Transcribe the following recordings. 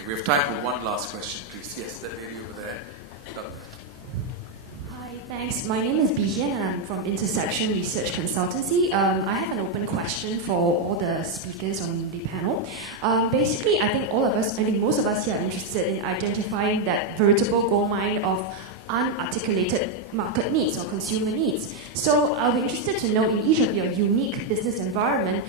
Okay, we have time for one last question, please. Yes, that lady over there. Hi, thanks. My name is Bihian and I'm from Intersection Research Consultancy. I have an open question for all the speakers on the panel. Basically, I think most of us here are interested in identifying that veritable goldmine of unarticulated market needs or consumer needs. So I'll be interested to know, in each of your unique business environment,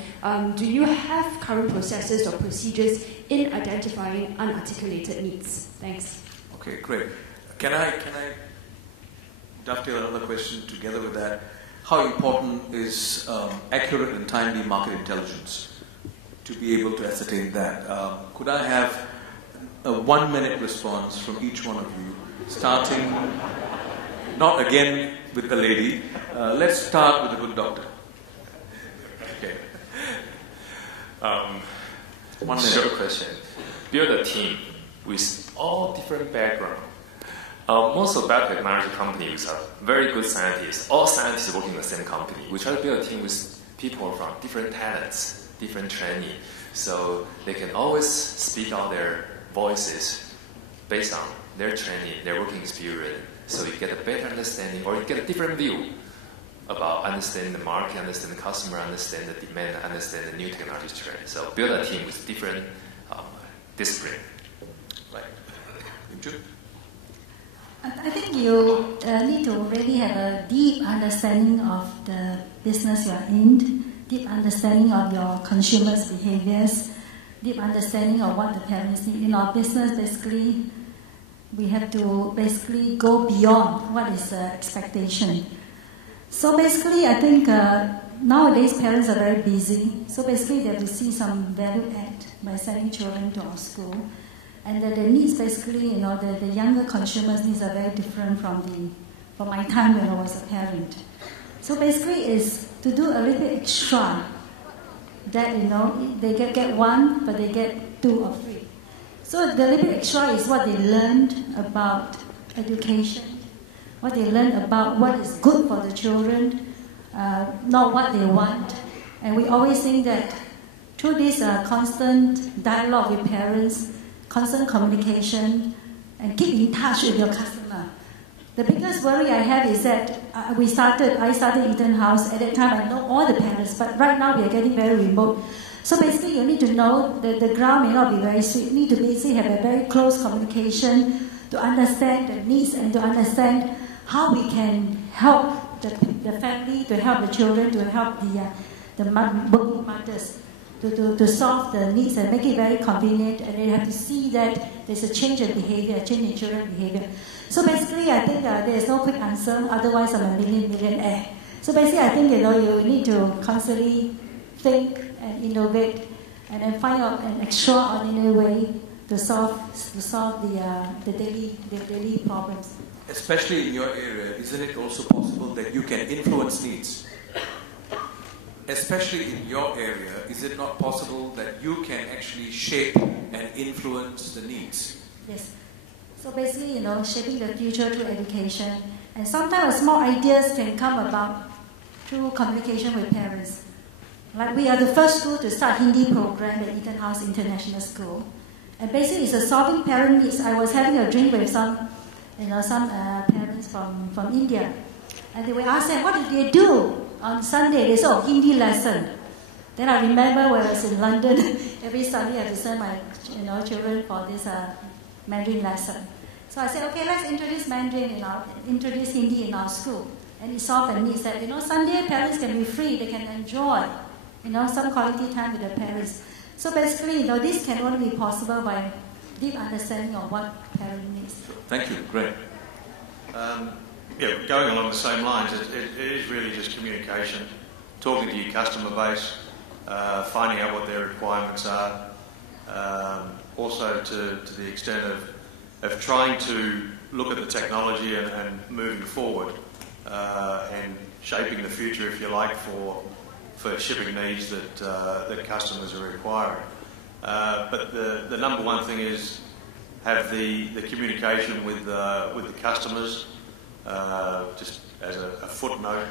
do you have current processes or procedures in identifying unarticulated needs? Thanks. Okay, great. Can I dovetail another question together with that? How important is accurate and timely market intelligence to be able to ascertain that? Could I have a 1-minute response from each one of you, starting, not again with the lady, let's start with the good doctor. Okay. 1 minute. Short question. Build a team with all different backgrounds. Most of biotechnology companies are very good scientists. All scientists working in the same company. We try to build a team with people from different talents, different training, so they can always speak out their voices based on their training, their working experience. So you get a better understanding, or you get a different view about understanding the market, understand the customer, understand the demand, understand the new technology trend. So build a team with different discipline. Right. Inju? I think you need to really have a deep understanding of the business you are in, deep understanding of your consumers' behaviors, deep understanding of what the parents need. In our business, basically, we have to basically go beyond what is the expectation. So basically, I think nowadays parents are very busy. So basically, they have to see some value add by sending children to our school. And the needs basically, the younger consumers' needs are very different from my time when I was a parent. So basically, is to do a little bit extra. That they get one, but they get 2 or 3. So the little bit extra is what they learned about education, what they learned about what is good for the children, not what they want. And we always think that through this constant dialogue with parents, constant communication, and keep in touch with your customer. The biggest worry I have is that I started Eaton House. At that time, I know all the parents, but right now we are getting very remote. So basically, you need to know that the ground may not be very sweet. You need to basically have a very close communication to understand the needs and to understand how we can help the family, to help the children, to help the working mothers to solve the needs and make it very convenient. And you have to see that there's a change in behavior, a change in children's behavior. So basically, I think there is no quick answer. Otherwise, I'm a millionaire. So basically, I think you need to constantly think and innovate, and then find out an extraordinary way to solve the daily problems. Especially in your area, isn't it also possible that you can influence needs? Especially in your area, is it not possible that you can actually shape and influence the needs? Yes. So basically, shaping the future through education, and sometimes small ideas can come about through communication with parents. Like we are the first school to start Hindi program at Eaton House International School. And basically it's a solving parent needs. I was having a drink with some parents from India. And they were asking, what did they do on Sunday? They said, Hindi lesson. Then I remember when I was in London, every Sunday I had to send my children for this Mandarin lesson. So I said, okay, let's introduce introduce Hindi in our school. And it solved the needs that, Sunday parents can be free, they can enjoy some quality time with their parents. So basically, this can only be possible by deep understanding of what parent needs. Thank you. Great. Going along the same lines, it is really just communication, talking to your customer base, finding out what their requirements are, also to the extent of trying to look at the technology and moving forward and shaping the future, if you like, for shipping needs that customers are requiring. But the number one thing is have the communication with the customers. Just as a footnote,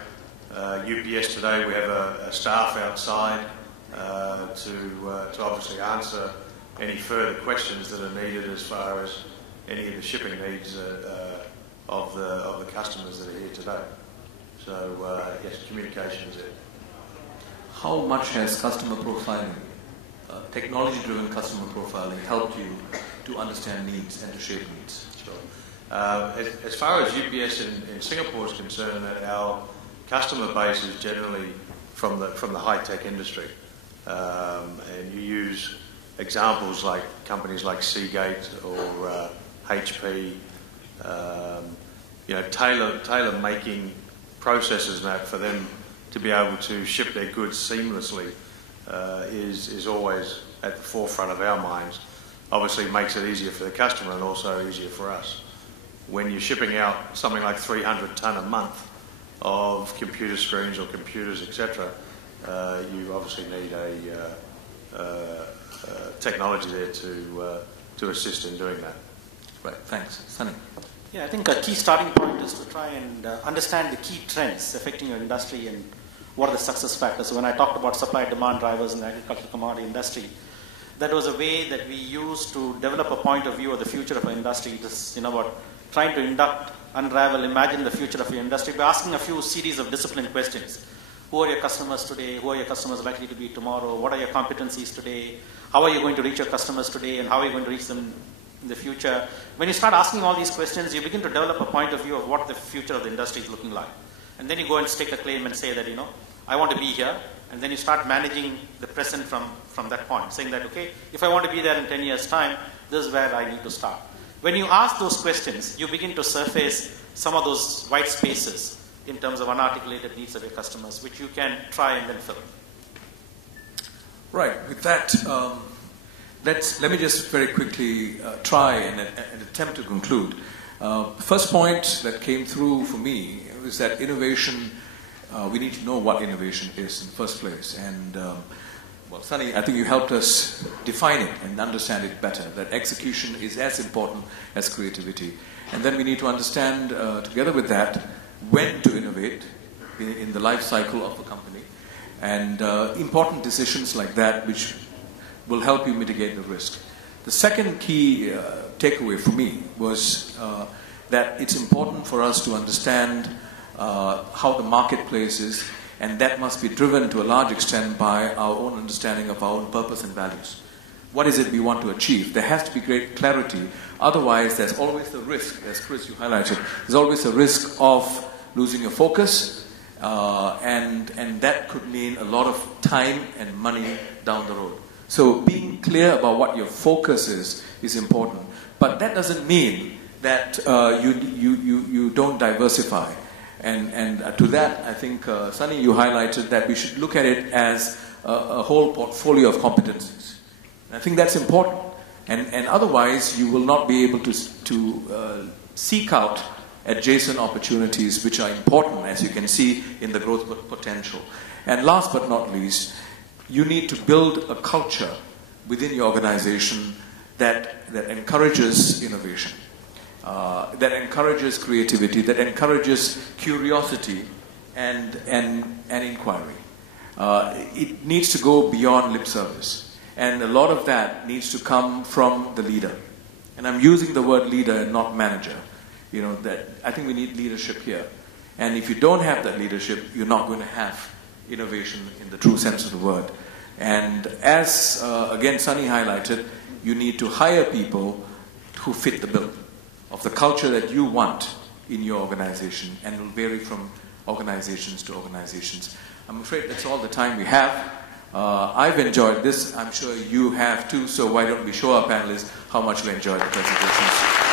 UPS today we have a staff outside to obviously answer any further questions that are needed as far as any of the shipping needs of the customers that are here today. So yes, communication is it. How much has customer profiling, technology-driven customer profiling, helped you to understand needs and to shape needs? Sure. As far as UPS in Singapore is concerned, our customer base is generally from the high-tech industry, and you use examples like companies like Seagate or HP, tailor making processes now for them to be able to ship their goods seamlessly is always at the forefront of our minds. Obviously it makes it easier for the customer and also easier for us. When you're shipping out something like 300 tonne a month of computer screens or computers, etc., you obviously need a technology there to assist in doing that. Right, thanks. Sunny. Yeah, I think a key starting point is to try and understand the key trends affecting your industry and what are the success factors. So when I talked about supply-demand drivers in the agricultural commodity industry, that was a way that we used to develop a point of view of the future of our industry. Just, about trying to unravel, imagine the future of your industry by asking a few series of disciplined questions. Who are your customers today? Who are your customers likely to be tomorrow? What are your competencies today? How are you going to reach your customers today? And how are you going to reach them in the future? When you start asking all these questions, you begin to develop a point of view of what the future of the industry is looking like. And then you go and stake a claim and say that, I want to be here. And then you start managing the present from that point, saying that, okay, if I want to be there in 10 years' time, this is where I need to start. When you ask those questions, you begin to surface some of those white spaces in terms of unarticulated needs of your customers, which you can try and then fill. Right. With that, let me just very quickly try and attempt to conclude. First point that came through for me was that innovation, we need to know what innovation is in the first place. And, well, Sunny, I think you helped us define it and understand it better, that execution is as important as creativity. And then we need to understand, together with that, when to innovate in the life cycle of a company. And important decisions like that which will help you mitigate the risk. The second key takeaway for me was that it's important for us to understand how the marketplace is, and that must be driven to a large extent by our own understanding of our own purpose and values. What is it we want to achieve? There has to be great clarity. Otherwise, there's always the risk, as Chris, you highlighted, there's always a risk of losing your focus, and that could mean a lot of time and money down the road. So being clear about what your focus is important. But that doesn't mean that you don't diversify. And to that, I think, Sunny, you highlighted that we should look at it as a whole portfolio of competencies. And I think that's important. And otherwise, you will not be able to seek out adjacent opportunities which are important, as you can see in the growth potential. And last but not least, you need to build a culture within your organization that encourages innovation, that encourages creativity, that encourages curiosity and inquiry. It needs to go beyond lip service. And a lot of that needs to come from the leader. And I'm using the word leader and not manager. That I think we need leadership here. And if you don't have that leadership, you're not going to have innovation in the true sense of the word. And as, again, Sunny highlighted, you need to hire people who fit the bill of the culture that you want in your organization, and it will vary from organizations to organizations. I'm afraid that's all the time we have. I've enjoyed this. I'm sure you have too, so why don't we show our panelists how much we enjoyed the presentations.